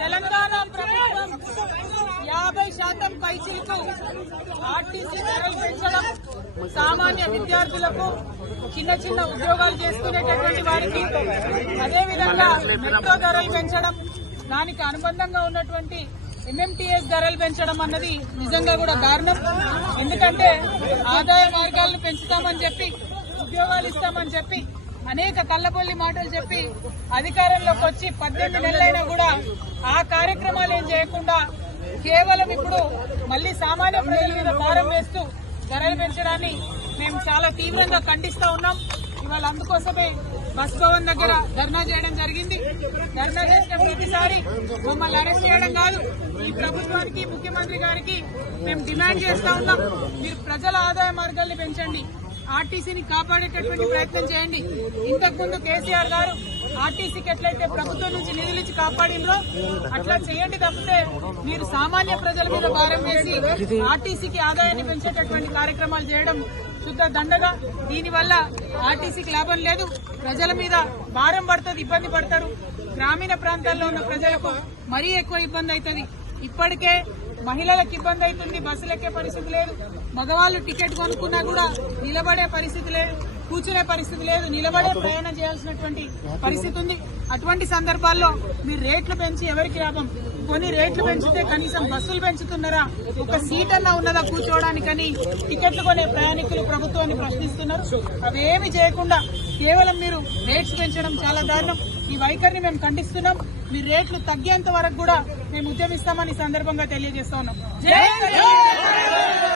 తెలంగాణ ప్రభుత్వం 50% పైచిలకు ఆర్టీసీ ధరలు పెంచడం, సామాన్య విద్యార్థులకు చిన్న చిన్న ఉద్యోగాలు చేసుకునేటటువంటి వారికి, అదేవిధంగా మెట్రో ధరలు పెంచడం, దానికి అనుబంధంగా ఉన్నటువంటి MMTS ధరలు పెంచడం అన్నది నిజంగా కూడా దారుణం. ఎందుకంటే ఆదాయ మార్గాలను పెంచుతామని చెప్పి, ఉద్యోగాలు ఇస్తామని చెప్పి, అనేక కళ్ళబొల్లి మాటలు చెప్పి అధికారంలోకి వచ్చి 18 నెలలైనా కూడా ఆ కార్యక్రమాలు ఏం చేయకుండా కేవలం ఇప్పుడు మళ్లీ సామాన్య ప్రజల మీద భారం వేస్తూ ధరలు పెంచడాన్ని మేము చాలా తీవ్రంగా ఖండిస్తా ఉన్నాం. ఇవాళ అందుకోసమే బస్ భవన్ దగ్గర ధర్నా చేయడం జరిగింది. ధర్నా చేసిన ప్రతిసారి మమ్మల్ని అరెస్ట్ చేయడం కాదు, ఈ ప్రభుత్వానికి, ముఖ్యమంత్రి గారికి మేము డిమాండ్ చేస్తా ఉన్నాం, మీరు ప్రజల ఆదాయ మార్గాల్ని పెంచండి, ఆర్టీసీని కాపాడేటటువంటి ప్రయత్నం చేయండి. ఇంతకుముందు కేసీఆర్ గారు ఆర్టీసీకి ఎట్లయితే ప్రభుత్వం నుంచి నిధులిచ్చి కాపాడిందో అట్లా చేయండి తప్పితే మీరు సామాన్య ప్రజల మీద భారం వేసి ఆర్టీసీకి ఆదాయాన్ని పెంచేటటువంటి కార్యక్రమాలు చేయడం శుద్ధ దండగా. దీనివల్ల ఆర్టీసీకి లాభం లేదు, ప్రజల మీద భారం పడుతుంది, ఇబ్బంది పడతారు. గ్రామీణ ప్రాంతాల్లో ఉన్న ప్రజలకు మరీ ఎక్కువ ఇబ్బంది అవుతుంది. ఇప్పటికే మహిళలకు ఇబ్బంది అవుతుంది, బస్సులు ఎక్కే పరిస్థితి లేదు, మగవాళ్లు టికెట్ కొనుక్కున్నా కూడా నిలబడే పరిస్థితి లేదు, కూర్చునే పరిస్థితి లేదు, నిలబడే ప్రయాణం చేయాల్సినటువంటి పరిస్థితి ఉంది. అటువంటి సందర్భాల్లో మీరు రేట్లు పెంచి ఎవరికి లాభం? కొన్ని రేట్లు పెంచితే కనీసం బస్సులు పెంచుతున్నారా? ఒక సీట్ అన్నా ఉన్నదా కూర్చోవడానికని టికెట్లు కొనే ప్రయాణికులు ప్రభుత్వాన్ని ప్రశ్నిస్తున్నారు. అవేమి చేయకుండా కేవలం మీరు రేట్స్ పెంచడం చాలా దారుణం. ఈ వైఖరిని మేము ఖండిస్తున్నాం. మీ రేట్లు తగ్గేంత వరకు కూడా మేము ఉద్యమిస్తామని సందర్భంగా తెలియజేస్తా ఉన్నాం.